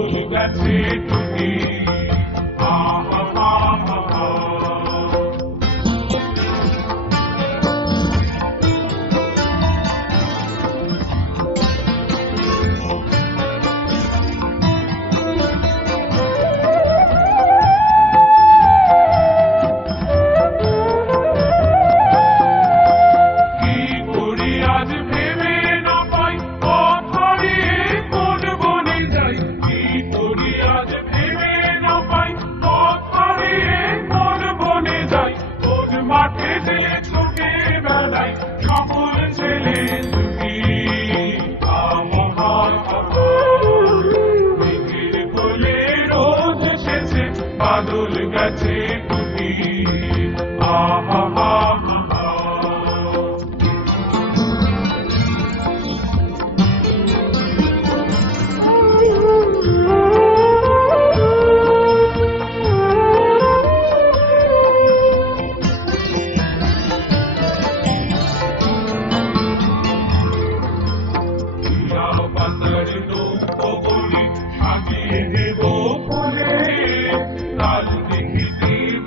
বাদল গেছে টুটি বাদল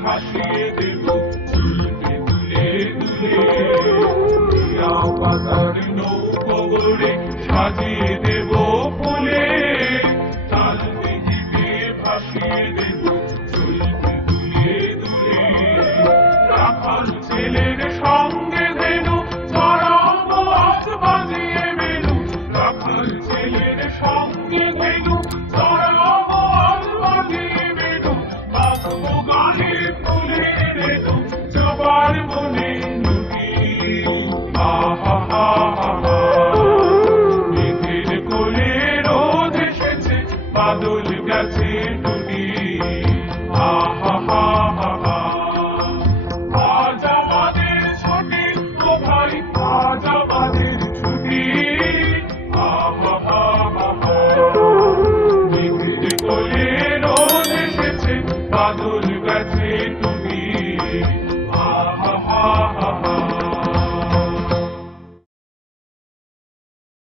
ভাসিয়ে দেব তুলবে তুলে সাজিয়ে দেব ফুলে তাল দেব চলবে বাদল গেছে টুটি আহা হা হা আজ আমাদের ছুটি, ও ভাই, আজ আমাদের ছুটি। আহা হা হা রোদ এসেছে, বাদল